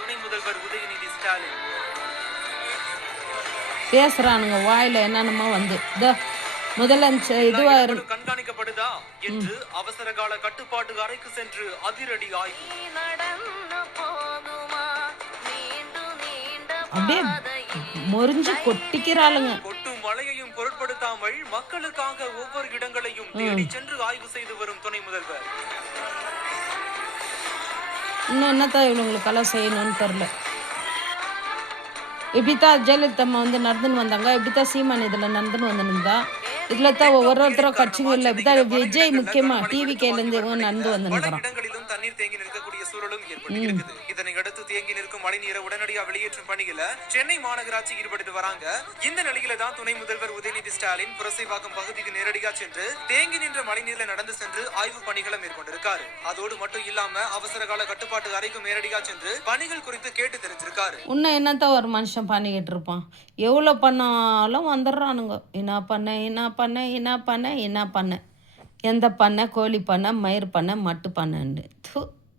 துணை முதல்வர் உதயநிதி ஸ்டாலின். பேசுறானுங்க வாயில என்னென்னமோ வந்து முதலமைச்சர் இதுவா கண்காணிக்கப்படுதா என்று அவசர கால கட்டுப்பாட்டு அறைக்கு சென்று அதிரடி ஆய்வு. அப்படியே முறிஞ்சு கொட்டிக்கிறாளுங்க. கொட்டும் மழையையும் பொருட்படுத்தாமல் மக்களுக்காக ஒவ்வொரு இடங்களையும் தேடி சென்று ஆய்வு செய்து வரும் துணை முதல்வர். இன்னும் என்னத்தான் இவங்களுக்கெல்லாம் செய்யணும்னு தெரியல. இப்படித்தான் ஜெயலலிதா அம்மா வந்து நடந்துன்னு வந்தாங்க, இப்படித்தான் சீமான் இதில் நடந்துன்னு வந்துருந்தா, இதில் தான் ஒவ்வொருத்தரும் கட்சிகளில் இப்படித்தான் விஜய் முக்கியமாக டிவிகேலேருந்து இவங்க நடந்து வந்துருக்கிறான். தண்ணீர் தேங்கி நிற்கக்கூடிய சூழலும் ஏற்பட்டிருக்கிறது. இதனை அடுத்து தேங்கி நிற்கும் மழைநீரை உடனடியாக வெளியேற்றும் பணியில சென்னை மாநகராட்சி ஈடுபட்டு வராங்க. இந்த நிலையில தான் துணை முதல்வர் உதயநிதி ஸ்டாலின் புரசைவாக்கம் பகுதிக்கு நேரடியாக சென்று தேங்கி நின்ற மழைநீர்ல நடந்து சென்று ஆய்வு பணிகளை மேற்கொண்டிருக்காரு. அதோடு மட்டும் இல்லாம அவசர கால கட்டுப்பாட்டு அறைக்கும் நேரடியாக சென்று பணிகள் குறித்து கேட்டு தெரிஞ்சிருக்காரு. இன்னும் என்னத்தான் ஒரு மனுஷன் பண்ணிக்கிட்டு இருப்பான், எவ்வளோ பண்ணாலும் வந்துடுறானுங்க. என்ன பண்ண எந்த பண்ணை, கோழி பண்ணை, மயிர் பண்ணை, மட்டு பண்ணு.